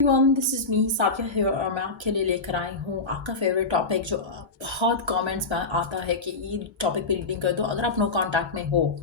Everyone, this is me Saikia है और मैं आपके लिए लेकर आई हूँ आपका फेवरेट टॉपिक जो बहुत कमेंट्स में आता है कि ये टॉपिक पे रीडिंग कर दो। अगर आप नो कांटेक्ट में हो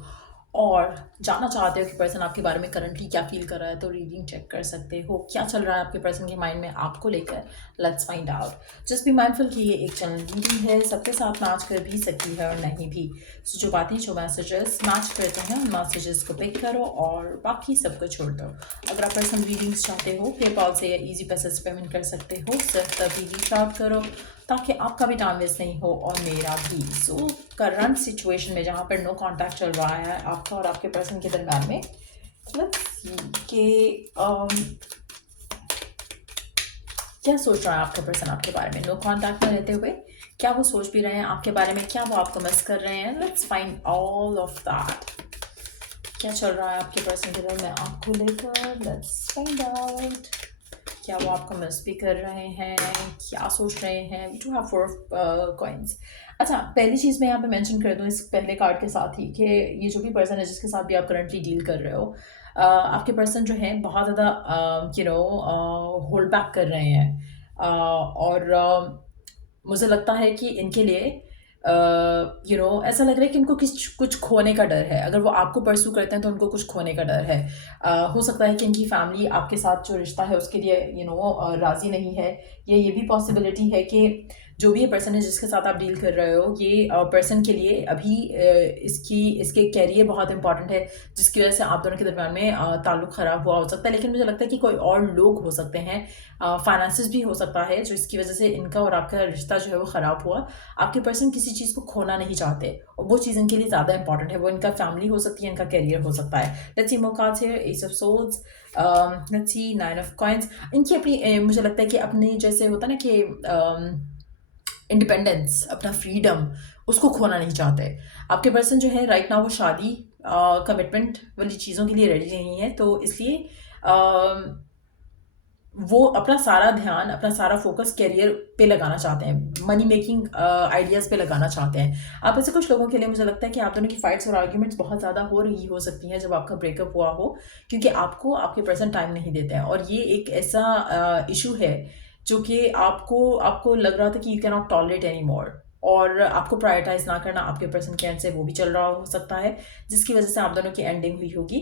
और जानना चाहते हो कि पर्सन आपके बारे में करंटली क्या फील कर रहा है, तो रीडिंग चेक कर सकते हो क्या चल रहा है आपके पर्सन के माइंड में आपको लेकर। Let's find out. Just be mindful कि ये एक चैनल रीडिंग है, सबके साथ मैच कर भी सकती है और नहीं भी। सो जो बातें जो मैसेजेस मैच करते हैं उन मैसेजेस को पिक करो और बाकी सबको छोड़ दो। अगर आप पर्सनल रीडिंग्स चाहते हो पेपाल से या इजी पैसे से पेमेंट कर सकते हो, सिर्फ तभी रीच आउट करो ताकि आपका भी टाइम वेस्ट नहीं हो और मेरा भी। सो करंट सिचुएशन में जहाँ पर नो कांटेक्ट चल रहा है आपका और आपके पर्सन के दरम्यान में, लेट्स सी कि क्या सोच रहा है आपका पर्सन आपके बारे में नो कांटेक्ट में रहते हुए। क्या वो सोच भी रहे हैं आपके बारे में, क्या वो आपको मिस कर रहे हैं। Let's find all of that. क्या चल रहा है आपके पर्सन के दिल में आपको लेकर। Let's find out. क्या वो आपको मिस भी कर रहे हैं, क्या सोच रहे हैं। We do have 4 coins. अच्छा, पहली चीज़ मैं यहाँ पे मेंशन कर दूँ इस पहले कार्ड के साथ ही कि ये जो भी पर्सन है जिसके साथ भी आप करंटली डील कर रहे हो, आपके पर्सन जो है बहुत ज़्यादा होल्ड बैक कर रहे हैं। और मुझे लगता है कि इनके लिए ऐसा लग रहा है कि इनको किस कुछ खोने का डर है। अगर वो आपको परस्यू करते हैं तो उनको कुछ खोने का डर है। हो सकता है कि इनकी फैमिली आपके साथ जो रिश्ता है उसके लिए राज़ी नहीं है, या ये भी पॉसिबिलिटी है कि जो भी ये पर्सन है जिसके साथ आप डील कर रहे हो, ये पर्सन के लिए अभी इसके कैरियर बहुत इंपॉर्टेंट है, जिसकी वजह से आप दोनों के दरम्यान में ताल्लुक ख़राब हुआ हो सकता है। लेकिन मुझे लगता है कि कोई और लोग हो सकते हैं, फाइनेंसिस भी हो सकता है, जो इसकी वजह से इनका और आपका रिश्ता जो है वो ख़राब हुआ। आपके पर्सन किसी चीज़ को खोना नहीं चाहते और वो चीज़ इनके लिए ज़्यादा इंपॉर्टेंट है। वो इनका फैमिली हो सकती है, इनका करियर हो सकता है। Let's see more cards here. Ace of swords, let's see nine of coins. इनकी अपनी मुझे लगता है कि अपने जैसे होता है ना कि इंडिपेंडेंस, अपना फ्रीडम, उसको खोना नहीं चाहते। आपके पर्सन जो है राइट नाउ वो शादी कमिटमेंट वाली चीज़ों के लिए रेडी नहीं है, तो इसलिए वो अपना सारा ध्यान, अपना सारा फोकस करियर पे लगाना चाहते हैं, मनी मेकिंग आइडियाज़ पे लगाना चाहते हैं। आप ऐसे कुछ लोगों के लिए मुझे लगता है कि आप दोनों की फाइट्स और आर्ग्यूमेंट्स बहुत ज़्यादा हो रही हो सकती हैं जब आपका ब्रेकअप हुआ हो, क्योंकि आपको आपके पर्सन टाइम नहीं देते हैं। और ये एक ऐसा इशू है जो कि आपको आपको लग रहा था कि you can not tolerate any more, और आपको प्रायोरिटाइज ना करना आपके पर्सन के एंड से वो भी चल रहा हो सकता है, जिसकी वजह से आप दोनों की एंडिंग हुई होगी।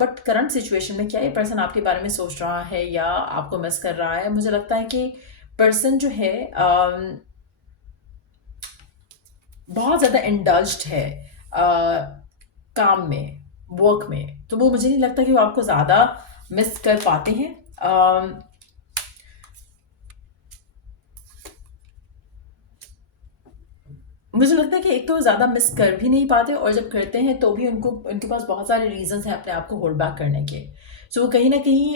बट करंट सिचुएशन में क्या ये पर्सन आपके बारे में सोच रहा है या आपको मिस कर रहा है। मुझे लगता है कि पर्सन जो है बहुत ज़्यादा इंडल्ज्ड है काम में, वर्क में, तो वो मुझे नहीं लगता कि वो आपको ज़्यादा मिस कर पाते हैं। मुझे लगता है कि एक तो ज़्यादा मिस कर भी नहीं पाते, और जब करते हैं तो भी उनको उनके पास बहुत सारे रीजंस हैं अपने आप को होल्ड बैक करने के। सो कहीं ना कहीं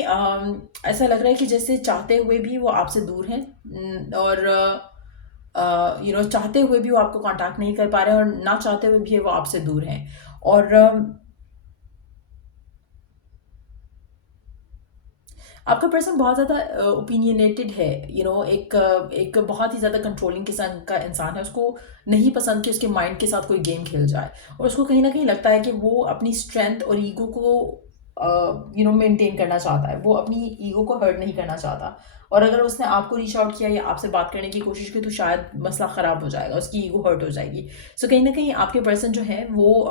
ऐसा लग रहा है कि जैसे चाहते हुए भी वो आपसे दूर हैं, और चाहते हुए भी वो आपको कांटेक्ट नहीं कर पा रहे हैं, और ना चाहते हुए भी वो आपसे दूर हैं। और आपका पर्सन बहुत ज़्यादा ओपिनियनेटेड है। एक बहुत ही ज़्यादा कंट्रोलिंग किस्म का इंसान है। उसको नहीं पसंद कि उसके माइंड के साथ कोई गेम खेल जाए, और उसको कहीं ना कहीं लगता है कि वो अपनी स्ट्रेंथ और ईगो को मेंटेन करना चाहता है। वो अपनी ईगो को हर्ट नहीं करना चाहता, और अगर उसने आपको रीच आउट किया या आपसे बात करने की कोशिश की तो शायद मसला ख़राब हो जाएगा, उसकी ईगो हर्ट हो जाएगी। सो कहीं ना कहीं आपके पर्सन जो है वो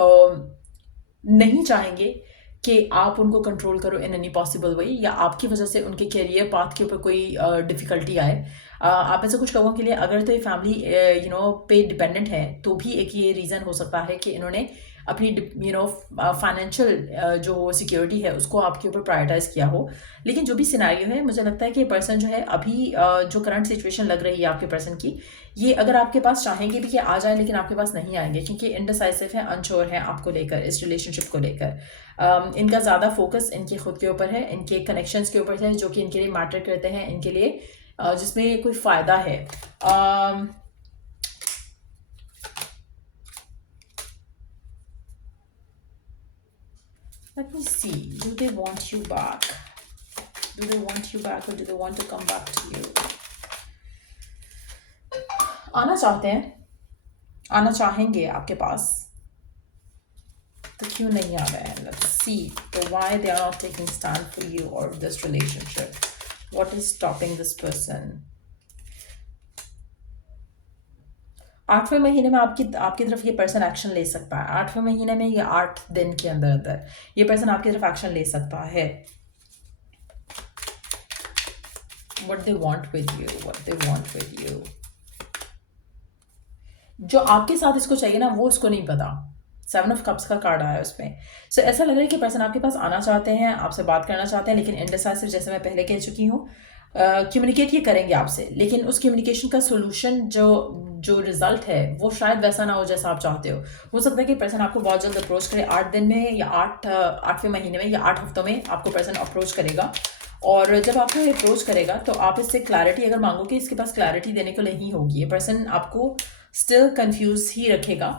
नहीं चाहेंगे कि आप उनको कंट्रोल करो इन एनी पॉसिबल वे, या आपकी वजह से उनके करियर पाथ के ऊपर कोई डिफ़िकल्टी आए। आप में से कुछ लोगों के लिए अगर तो ये फैमिली पे डिपेंडेंट है, तो भी एक ये रीज़न हो सकता है कि इन्होंने अपनी फाइनेंशियल जो सिक्योरिटी है उसको आपके ऊपर प्रायोरिटाइज़ किया हो। लेकिन जो भी सिनेरियो है, मुझे लगता है कि पर्सन जो है अभी जो करंट सिचुएशन लग रही है आपके पर्सन की, ये अगर आपके पास चाहेंगे भी कि आ जाए, लेकिन आपके पास नहीं आएंगे, क्योंकि इनडिसाइसिव है, अनश्योर है आपको लेकर, इस रिलेशनशिप को लेकर। इनका ज़्यादा फोकस इनके खुद के ऊपर है, इनके कनेक्शंस के ऊपर है जो कि इनके लिए मैटर करते हैं, इनके लिए जिसमें कोई फ़ायदा है। Let me see. Do they want you back? Do they want you back, or do they want to come back to you? आना चाहते हैं, आना चाहेंगे आपके पास, तो क्यों नहीं आ रहे हैं। Let's see. So why they are not taking stand for you or this relationship? What is stopping this person? 8वें महीने में आपकी आपकी तरफ ये पर्सन एक्शन ले सकता है। 8वें महीने में ये 8 दिन के अंदर अंदर ये पर्सन आपकी तरफ एक्शन ले सकता है। What they want with you, what they want with you. जो आपके साथ इसको चाहिए ना वो उसको नहीं पता। 7 ऑफ कप्स का कार्ड आया है उसमें। सो ऐसा लग रहा है कि पर्सन आपके पास आना चाहते हैं, आपसे बात करना चाहते हैं, लेकिन इनडिसाइसिव, जैसे मैं पहले कह चुकी हूँ। कम्युनिकेट ये करेंगे आपसे, लेकिन उस कम्युनिकेशन का सोल्यूशन जो जो रिजल्ट है वो शायद वैसा ना हो जैसा आप चाहते हो सकता है कि पर्सन आपको बहुत जल्द अप्रोच करे, 8 दिन में या 8वें महीने में या 8 हफ्तों में आपको पर्सन अप्रोच करेगा। और जब आपको ये अप्रोच करेगा तो आप इससे क्लैरिटी अगर मांगोगे, इसके पास क्लैरिटी देने को नहीं होगी। ये पर्सन आपको स्टिल कंफ्यूज ही रखेगा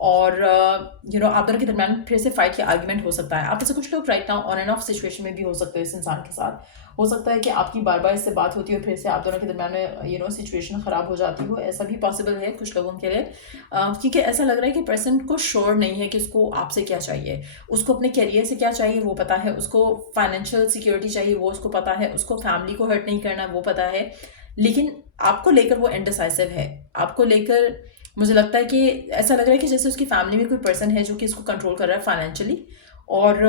और आप दोनों के दरम्यान फिर से फाइट या आर्ग्यूमेंट हो सकता है। आप ऐसे कुछ लोग right now on end of situation में भी हो सकते हो इस इंसान के साथ। हो सकता है कि आपकी बार बार इससे बात होती हो, फिर से आप दोनों के दरम्यान में सिचुएशन ख़राब हो जाती हो। ऐसा भी पॉसिबल है कुछ लोगों के लिए, क्योंकि ऐसा लग रहा है कि पर्सन को श्योर नहीं है कि उसको आपसे क्या चाहिए। उसको अपने करियर से क्या चाहिए वो पता है, उसको फाइनेंशियल सिक्योरिटी चाहिए वो उसको पता है, उसको फैमिली को हर्ट नहीं करना वो पता है, लेकिन आपको लेकर वो इनडिसाइसिव है। आपको लेकर मुझे लगता है कि ऐसा लग रहा है कि जैसे उसकी फैमिली में कोई पर्सन है जो कि इसको कंट्रोल कर रहा है फाइनेंशियली, और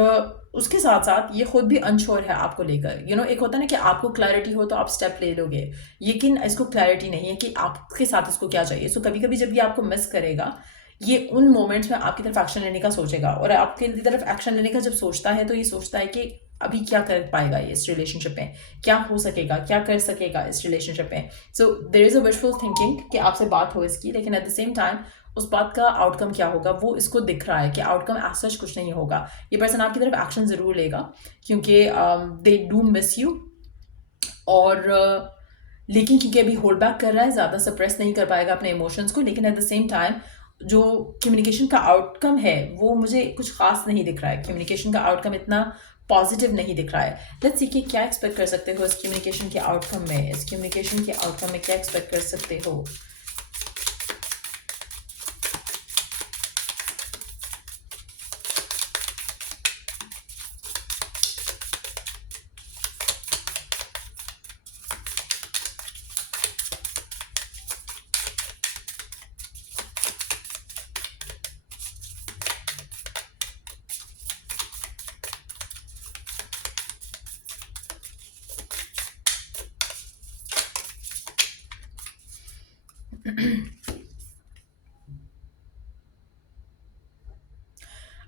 उसके साथ साथ ये खुद भी अनश्योर है आपको लेकर। एक होता है ना कि आपको क्लैरिटी हो तो आप स्टेप ले लोगे, लेकिन इसको क्लैरिटी नहीं है कि आपके साथ इसको क्या चाहिए। सो कभी कभी जब ये आपको मिस करेगा, ये उन मोमेंट्स में आपकी तरफ एक्शन लेने का सोचेगा, और आपकी तरफ एक्शन लेने का जब सोचता है तो ये सोचता है कि अभी क्या कर पाएगा ये इस रिलेशनशिप में, क्या हो सकेगा, क्या कर सकेगा इस रिलेशनशिप में। So there is a wishful thinking कि आपसे बात हो इसकी, लेकिन एट द सेम टाइम उस बात का आउटकम क्या होगा वो इसको दिख रहा है कि आउटकम एज सच कुछ नहीं होगा। ये पर्सन आपकी तरफ एक्शन ज़रूर लेगा क्योंकि दे डू मिस यू, और लेकिन क्योंकि अभी होल्ड बैक कर रहा है, ज़्यादा सप्रेस नहीं कर पाएगा अपने इमोशंस को, लेकिन एट द सेम टाइम जो कम्युनिकेशन का आउटकम है वो मुझे कुछ खास नहीं दिख रहा है। कम्युनिकेशन का आउटकम इतना पॉजिटिव नहीं दिख रहा है। लेट्स सी कि क्या एक्सपेक्ट कर सकते हो इस कम्युनिकेशन के आउटकम में। इस कम्युनिकेशन के आउटकम में क्या एक्सपेक्ट कर सकते हो?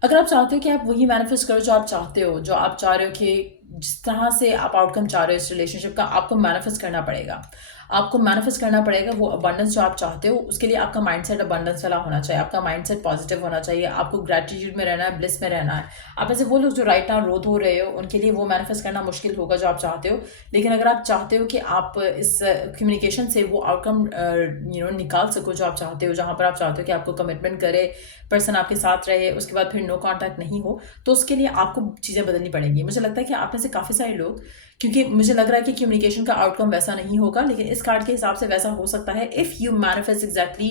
अगर आप चाहते हो कि आप वही मैनिफेस्ट करो जो आप चाहते हो, जो आप चाह रहे हो कि जिस तरह से आप आउटकम चाह रहे हो इस रिलेशनशिप का, आपको मैनिफेस्ट करना पड़ेगा। आपको मैनिफेस्ट करना पड़ेगा वो अबंडेंस जो आप चाहते हो। उसके लिए आपका माइंडसेट अबंडेंस वाला होना चाहिए, आपका माइंडसेट पॉजिटिव होना चाहिए, आपको ग्रैटिट्यूड में रहना है, ब्लिस में रहना है। आप ऐसे वो लोग जो राइट नाउ रो धो रहे हो उनके लिए वो मैनिफेस्ट करना मुश्किल होगा जो आप चाहते हो, लेकिन अगर आप चाहते हो कि आप इस कम्युनिकेशन से वो आउटकम निकाल सको जो आप चाहते हो, जहाँ पर आप चाहते हो कि आपको कमिटमेंट करे, पर्सन आपके साथ रहे, उसके बाद फिर नो कॉन्टैक्ट नहीं हो, तो उसके लिए आपको चीज़ें बदलनी पड़ेंगी। मुझे लगता है कि आप में से काफ़ी सारे लोग, क्योंकि मुझे लग रहा है कि कम्युनिकेशन का आउटकम वैसा नहीं होगा, लेकिन इस कार्ड के हिसाब से वैसा हो सकता है if you manifest exactly,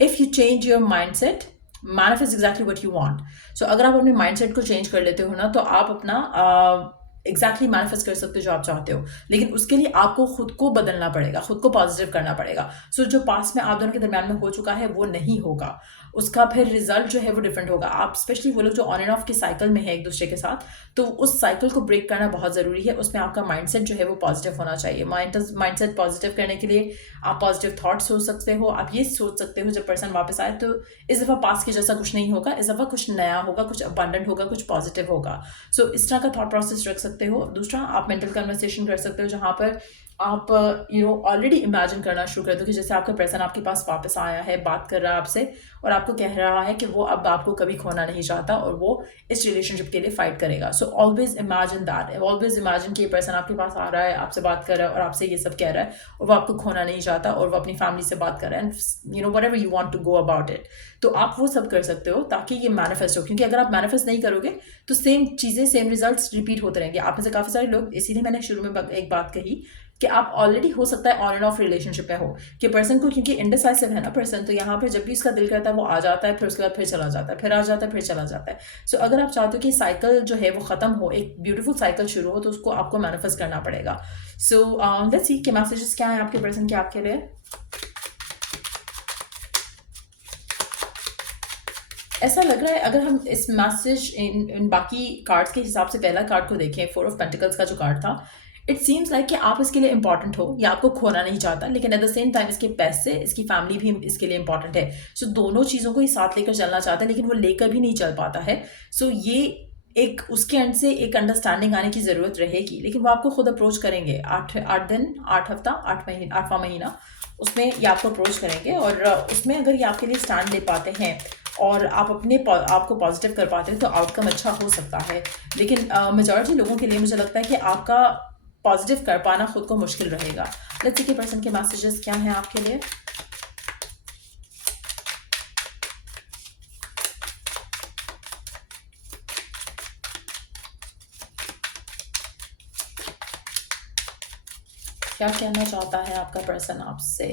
if you change your mindset, manifest exactly what you want. So अगर आप अपने माइंडसेट को चेंज कर लेते हो ना, तो आप अपना एग्जैक्टली मैनिफेस्ट कर सकते हो जो आप चाहते हो, लेकिन उसके लिए आपको खुद को बदलना पड़ेगा, खुद को पॉजिटिव करना पड़ेगा। सो जो पास्ट में आप दोनों के दरम्यान में हो चुका है वो नहीं होगा, उसका फिर रिजल्ट जो है वो डिफरेंट होगा। आप स्पेशली वो लोग जो ऑन एंड ऑफ के साइकिल में है एक दूसरे के साथ, तो उस साइकिल को ब्रेक करना बहुत ज़रूरी है। उसमें आपका माइंडसेट जो है वो पॉजिटिव होना चाहिए। माइंडसेट पॉजिटिव करने के लिए आप पॉजिटिव थॉट्स सोच सकते हो। आप ये सोच सकते हो जब पर्सन वापस आए तो इस दफ़ा पास्ट के जैसा कुछ नहीं होगा, इस दफ़ा कुछ नया होगा, कुछ अबंडेंट होगा, कुछ पॉजिटिव होगा। सो इस तरह का थॉट प्रोसेस रख सकते हो। दूसरा, आप मेंटल कन्वर्सेशन कर सकते हो जहाँ पर आप ऑलरेडी इमेजिन करना शुरू कर दो कि जैसे आपका पर्सन आपके पास वापस आया है, बात कर रहा है आपसे और आपको कह रहा है कि वो अब आपको कभी खोना नहीं चाहता और वो इस रिलेशनशिप के लिए फाइट करेगा। So always imagine that, always imagine कि ये पर्सन आपके पास आ रहा है, आपसे बात कर रहा है और आपसे ये सब कह रहा है और वो आपको खोना नहीं चाहता और वो अपनी फैमिली से बात कर रहा है, and whatever you want to go about it. तो आप वो सब कर सकते हो ताकि ये मैनिफेस्ट हो, क्योंकि अगर आप मैनिफेस्ट नहीं करोगे तो सेम चीज़ें, सेम रिजल्ट्स रिपीट होते रहेंगे। आप में से काफ़ी सारे लोग, इसीलिए मैंने शुरू में एक बात कही कि आप ऑलरेडी हो सकता है ऑन एंड ऑफ रिलेशनशिप में हो, कि पर्सन को, क्योंकि इंडिसाइसिव है ना पर्सन, तो यहाँ पे जब भी उसका दिल करता है वो आ जाता है, फिर उसके बाद फिर चला जाता है, फिर आ जाता है, फिर चला जाता है। सो अगर आप चाहते हो कि साइकिल जो है वो ख़त्म हो, एक ब्यूटीफुल साइकिल शुरू हो, तो उसको आपको मैनिफेस्ट करना पड़ेगा। सो लेट्स सी कि मैसेजेस क्या है आपके पर्सन के आपके लिए। ऐसा लग रहा है अगर हम इस मैसेज इन बाकी कार्ड्स के हिसाब से पहला कार्ड को देखें, 4 ऑफ पेंटिकल्स का जो कार्ड था, इट सीम्स लाइक कि आप इसके लिए इंपॉर्टेंट हो या आपको खोना नहीं चाहता, लेकिन एट द सेम टाइम इसके पैसे, इसकी फैमिली भी इसके लिए इंपॉर्टेंट है। सो दोनों चीज़ों को ही साथ लेकर चलना चाहता है, लेकिन वो लेकर भी नहीं चल पाता है। सो ये एक उसके एंड से एक अंडरस्टैंडिंग आने की ज़रूरत रहेगी, लेकिन वो आपको खुद अप्रोच करेंगे। 8 दिन, 8 हफ्ता, 8वां महीना, उसमें ये आपको अप्रोच करेंगे, और उसमें अगर ये आपके लिए स्टैंड ले पाते हैं और आप आपको पॉजिटिव कर पाते हैं तो आउटकम अच्छा हो सकता है। लेकिन मेजॉरिटी लोगों के लिए मुझे लगता है कि आपका पॉजिटिव कर पाना खुद को मुश्किल रहेगा। लेट्स सी कि पर्सन के मैसेजेस क्या हैं आपके लिए। क्या कहना चाहता है आपका पर्सन आपसे?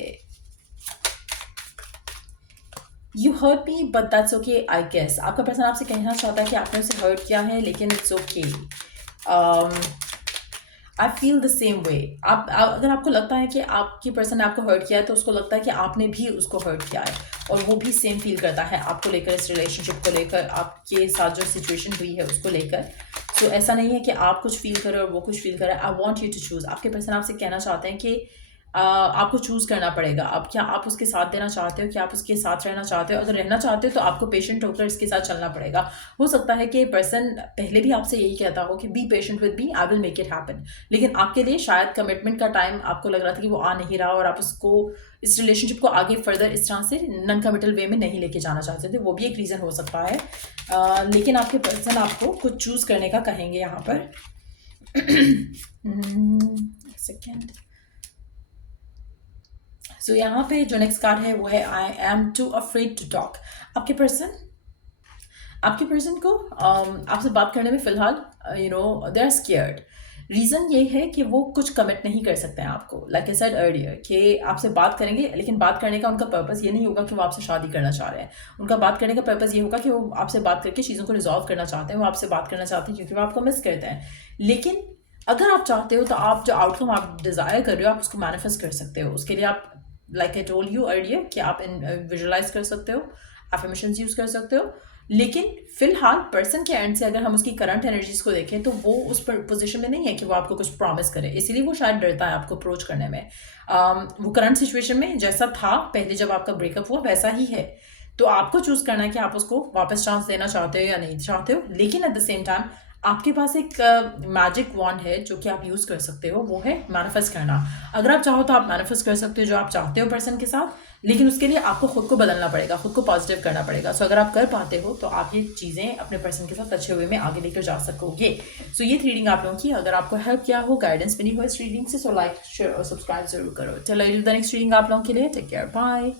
You hurt me but that's okay I guess. आपका पर्सन आपसे कहना चाहता है कि आपने उसे हर्ट किया है, लेकिन it's okay. I feel the same way. अगर आपको लगता है कि आपकी पर्सन ने आपको हर्ट किया है, तो उसको लगता है कि आपने भी उसको हर्ट किया है, और वो भी सेम फील करता है आपको लेकर, इस रिलेशनशिप को लेकर, आपके साथ जो सिचुएशन हुई है उसको लेकर। सो ऐसा नहीं है कि आप कुछ फील करें और वो कुछ फील करे। I want you to choose. आपके पर्सन आपसे कहना चाहते हैं कि आपको चूज़ करना पड़ेगा। अब क्या आप उसके साथ देना चाहते हो, क्या आप उसके साथ रहना चाहते हो? अगर रहना चाहते हो तो आपको पेशेंट होकर इसके साथ चलना पड़ेगा। हो सकता है कि पर्सन पहले भी आपसे यही कहता हो कि be patient with me, I will make it happen, लेकिन आपके लिए शायद कमिटमेंट का टाइम आपको लग रहा था कि वो आ नहीं रहा, और आप उसको, इस रिलेशनशिप को आगे फर्दर इस तरह से नॉन कमिटल वे में नहीं लेके जाना चाहते थे। वो भी एक रीज़न हो सकता है। लेकिन आपके पर्सन आपको कुछ चूज़ करने का कहेंगे यहाँ पर। सेकेंड। सो यहाँ पे जो नेक्स्ट कार्ड है वो है I am too afraid to talk. आपके पर्सन को आपसे बात करने में फिलहाल दे आर स्केयर्ड। रीज़न ये है कि वो कुछ कमिट नहीं कर सकते हैं आपको, लाइक आई सेड अर्लियर, कि आपसे बात करेंगे, लेकिन बात करने का उनका पर्पस ये नहीं होगा कि वो आपसे शादी करना चाह रहे हैं। उनका बात करने का पर्पस ये होगा कि वो आपसे बात करके चीज़ों को रिजॉल्व करना चाहते हैं। वो आपसे बात करना चाहते हैं क्योंकि वो आपको मिस करते हैं। लेकिन अगर आप चाहते हो तो आप जो आउटकम आप डिज़ायर कर रहे हो, आप उसको मैनिफेस्ट कर सकते हो। उसके लिए आप, like I told you earlier, कि आप विजुअलाइज कर सकते हो, एफर्मेशंस यूज़ कर सकते हो। लेकिन फिलहाल पर्सन के एंड से अगर हम उसकी करंट एनर्जीज को देखें तो वो उस पर पोजीशन में नहीं है कि वो आपको कुछ प्रॉमिस करे, इसीलिए वो शायद डरता है आपको अप्रोच करने में। वो करंट सिचुएशन में जैसा था पहले जब आपका ब्रेकअप हुआ वैसा ही है। तो आपको चूज करना है कि आप उसको वापस चांस देना चाहते हो या नहीं चाहते हो। लेकिन एट द सेम टाइम आपके पास एक मैजिक वॉन्ड है जो कि आप यूज़ कर सकते हो, वो है मैनिफेस्ट करना। अगर आप चाहो तो आप मैनिफेस्ट कर सकते हो जो आप चाहते हो पर्सन के साथ, लेकिन उसके लिए आपको खुद को बदलना पड़ेगा, खुद को पॉजिटिव करना पड़ेगा। सो अगर आप कर पाते हो तो आप ये चीज़ें अपने पर्सन के साथ अच्छे वे में आगे लेकर जा सकोगे। सो ये रीडिंग आप लोगों की अगर आपको हेल्प किया हो, गाइडेंस मिली हो इस रीडिंग से, सो लाइक शेयर और सब्सक्राइब जरूर करो। चलो द नेक्स्ट रीडिंग आप लोगों के लिए, टेक केयर, बाय।